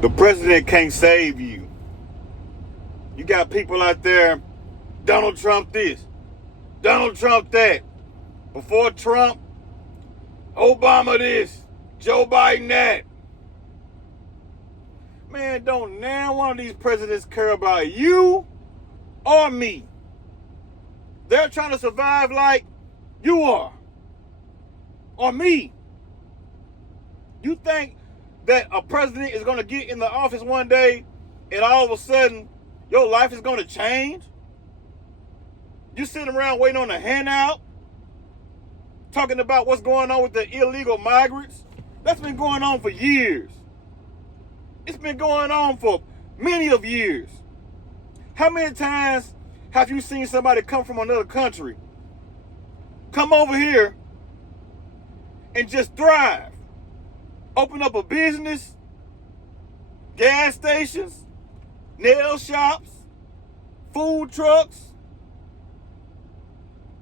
The president can't save you. You got people out there, Donald Trump this, Donald Trump that. Before Trump, Obama this, Joe Biden that. Man, don't now one of these presidents care about you or me. They're trying to survive like you are. Or me. You think that a president is going to get in the office one day and all of a sudden your life is going to change? You sitting around waiting on a handout, talking about what's going on with the illegal migrants. That's been going on for years. It's been going on for many of years. How many times have you seen somebody come from another country, come over here and just thrive? Open up a business, gas stations, nail shops, food trucks.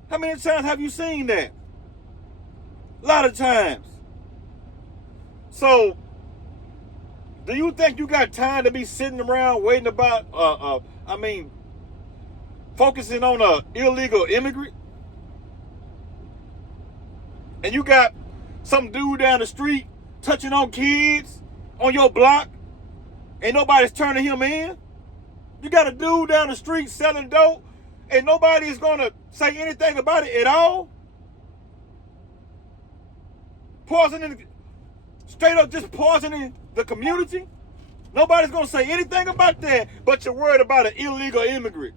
How many times have you seen that? A lot of times. So, do you think you got time to be sitting around waiting about, focusing on an illegal immigrant? And you got some dude down the street touching on kids on your block and nobody's turning him in? You got a dude down the street selling dope and nobody is going to say anything about it at all? Straight up just poisoning the community? Nobody's going to say anything about that, but you're worried about an illegal immigrant.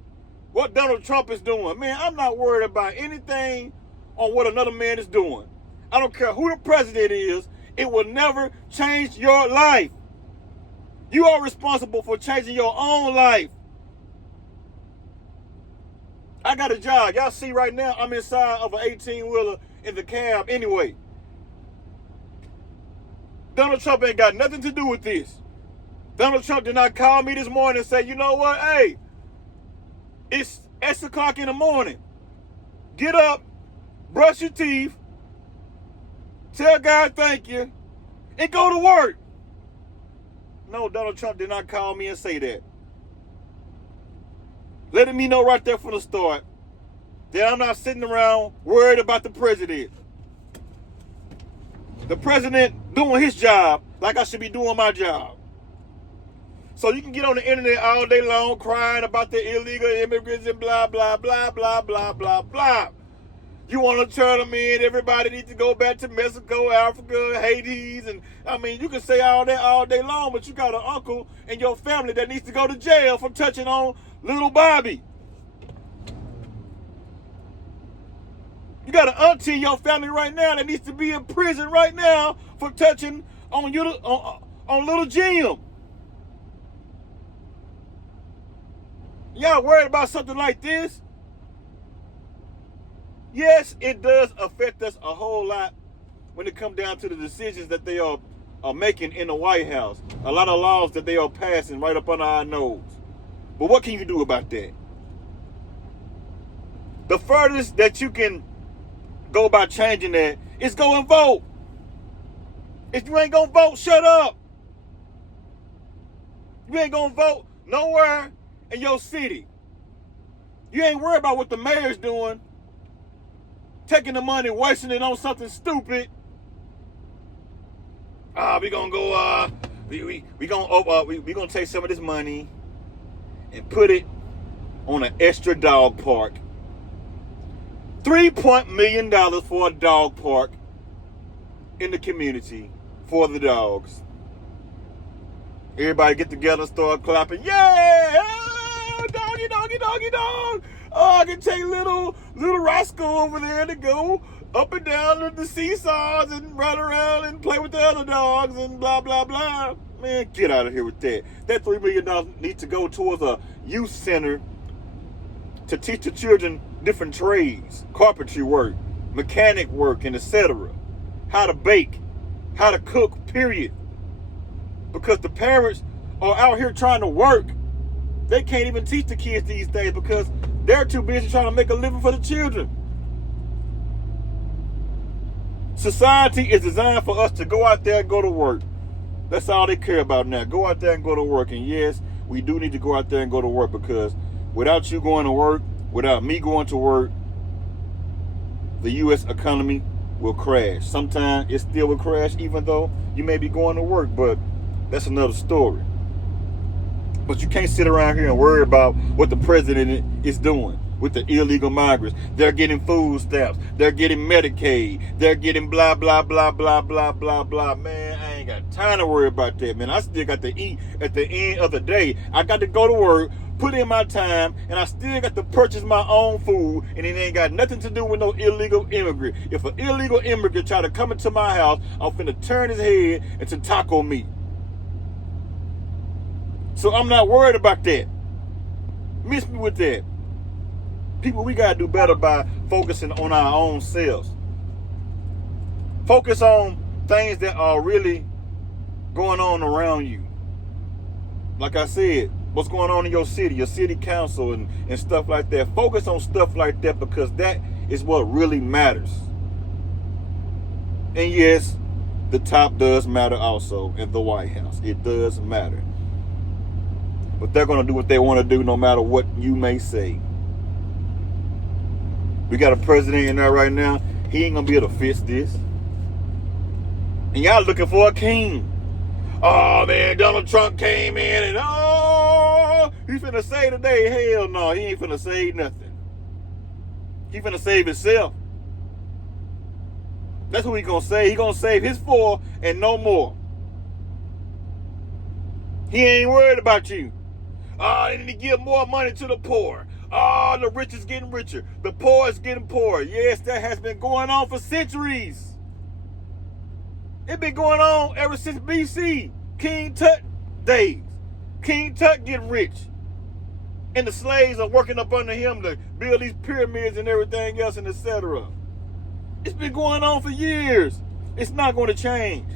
What Donald Trump is doing. Man, I'm not worried about anything on what another man is doing. I don't care who the president is. It will never change your life. You are responsible for changing your own life. I got a job. Y'all see right now, I'm inside of an 18-wheeler in the cab anyway. Donald Trump ain't got nothing to do with this. Donald Trump did not call me this morning and say, you know what, hey, it's X o'clock in the morning. Get up, brush your teeth, tell God thank you, and go to work. No, Donald Trump did not call me and say that. Letting me know right there from the start that I'm not sitting around worried about the president. The president doing his job like I should be doing my job. So you can get on the internet all day long crying about the illegal immigrants and blah, blah, blah, blah, blah, blah, blah. You want to turn them in. Everybody needs to go back to Mexico, Africa, Haiti. And you can say all that all day long, but you got an uncle in your family that needs to go to jail for touching on little Bobby. You got an auntie in your family right now that needs to be in prison right now for touching on little Jim. Y'all worried about something like this? Yes, it does affect us a whole lot when it comes down to the decisions that they are making in the White House. A lot of laws that they are passing right up under our nose. But what can you do about that? The furthest that you can go about changing that is go and vote. If you ain't gonna vote, shut up. You ain't gonna vote nowhere in your city. You ain't worried about what the mayor's doing, taking the money, wasting it on something stupid. We gonna go. We gonna take some of this money and put it on an extra dog park. $3 million for a dog park in the community for the dogs. Everybody get together, start clapping. Yeah! Doggy, doggy, doggy, dog. Oh, I can take little Roscoe over there to go up and down the seesaws and run around and play with the other dogs and blah, blah, blah. Man, get out of here with that. That $3 million needs to go towards a youth center to teach the children different trades, carpentry work, mechanic work, and etc. How to bake, how to cook, period. Because the parents are out here trying to work. They can't even teach the kids these days because they're too busy trying to make a living for the children. Society is designed for us to go out there and go to work. That's all they care about now. Go out there and go to work. And yes, we do need to go out there and go to work, because without you going to work, without me going to work, the U.S. economy will crash. Sometimes it still will crash even though you may be going to work, but that's another story. But you can't sit around here and worry about what the president is doing with the illegal migrants. They're getting food stamps. They're getting Medicaid. They're getting blah, blah, blah, blah, blah, blah, blah. Man, I ain't got time to worry about that, man. I still got to eat at the end of the day. I got to go to work, put in my time, and I still got to purchase my own food, and it ain't got nothing to do with no illegal immigrant. If an illegal immigrant try to come into my house, I'm finna turn his head into taco meat. So I'm not worried about that. Miss me with that. People, we gotta do better by focusing on our own selves. Focus on things that are really going on around you. Like I said, what's going on in your city council and stuff like that. Focus on stuff like that, because that is what really matters. And yes, the top does matter also in the White House. It does matter. But they're going to do what they want to do no matter what you may say. We got a president in there right now. He ain't going to be able to fix this. And y'all looking for a king. Oh, man, Donald Trump came in and, he finna save the day. Hell no, he ain't finna save nothing. He finna save himself. That's what he gonna save. He gonna save his 4 and no more. He ain't worried about you. Oh, they need to give more money to the poor. Oh, the rich is getting richer. The poor is getting poorer. Yes, that has been going on for centuries. It's been going on ever since BC. King Tut days. King Tut getting rich. And the slaves are working up under him to build these pyramids and everything else, and etc. It's been going on for years. It's not going to change.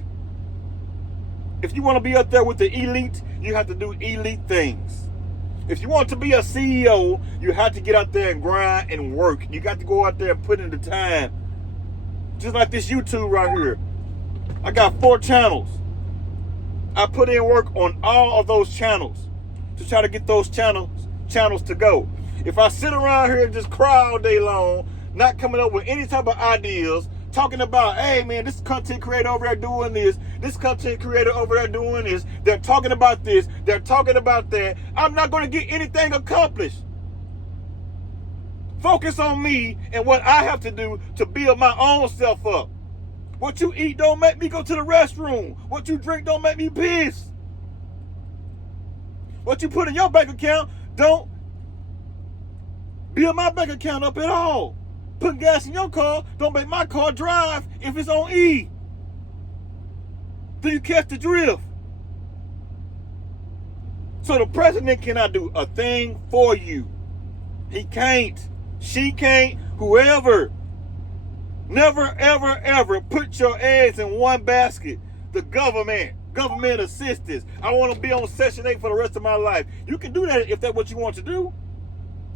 If you want to be up there with the elite, you have to do elite things. If you want to be a CEO, you have to get out there and grind and work. You got to go out there and put in the time. Just like this YouTube right here. I got 4 channels. I put in work on all of those channels to try to get those channels to go. If I sit around here and just cry all day long, not coming up with any type of ideas, talking about, hey man, this content creator over there doing this, this content creator over there doing this, they're talking about this, they're talking about that, I'm not going to get anything accomplished. Focus on me and what I have to do to build my own self up. What you eat don't make me go to the restroom. What you drink don't make me piss. What you put in your bank account don't build my bank account up at all. Putting gas in your car don't make my car drive if it's on E. Do you catch the drift? So the president cannot do a thing for you. He can't. She can't. Whoever. Never, ever, ever put your eggs in one basket. The government assistance. I want to be on Section 8 for the rest of my life. You can do that if that's what you want to do.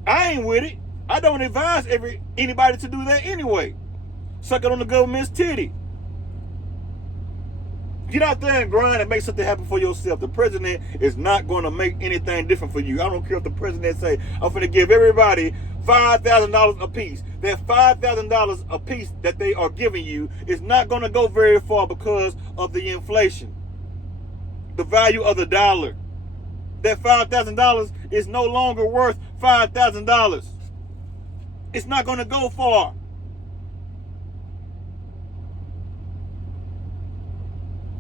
I ain't with it. I don't advise anybody to do that anyway. Suck it on the government's titty. Get out there and grind and make something happen for yourself. The president is not going to make anything different for you. I don't care if the president say, I'm going to give everybody $5,000 a piece. That $5,000 a piece that they are giving you is not going to go very far because of the inflation. The value of the dollar. That $5,000 is no longer worth $5,000. It's not going to go far.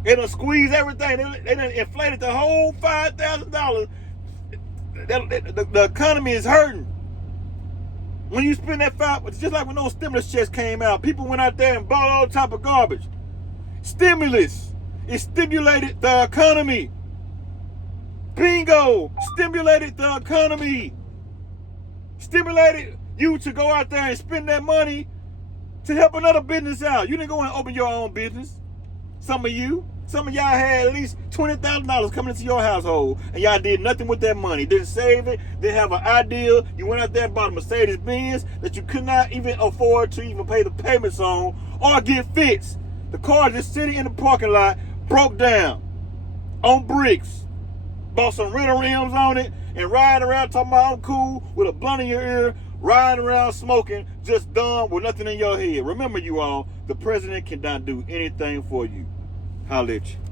They done squeezed everything. They done inflated the whole $5,000. The economy is hurting. When you spend that it's just like when those stimulus checks came out. People went out there and bought all type of garbage. Stimulus. It stimulated the economy. Bingo. Stimulated the economy. Stimulated you to go out there and spend that money to help another business out. You didn't go and open your own business. Some of y'all had at least $20,000 coming into your household, and y'all did nothing with that money. Didn't save it, didn't have an idea. You went out there and bought a Mercedes Benz that you could not even afford to even pay the payments on or get fixed. The car just sitting in the parking lot broke down. on bricks, bought some rental rims on it, and riding around talking about I'm cool with a blunt in your ear, riding around smoking, just dumb with nothing in your head. Remember, you all, the president cannot do anything for you. Holla at you.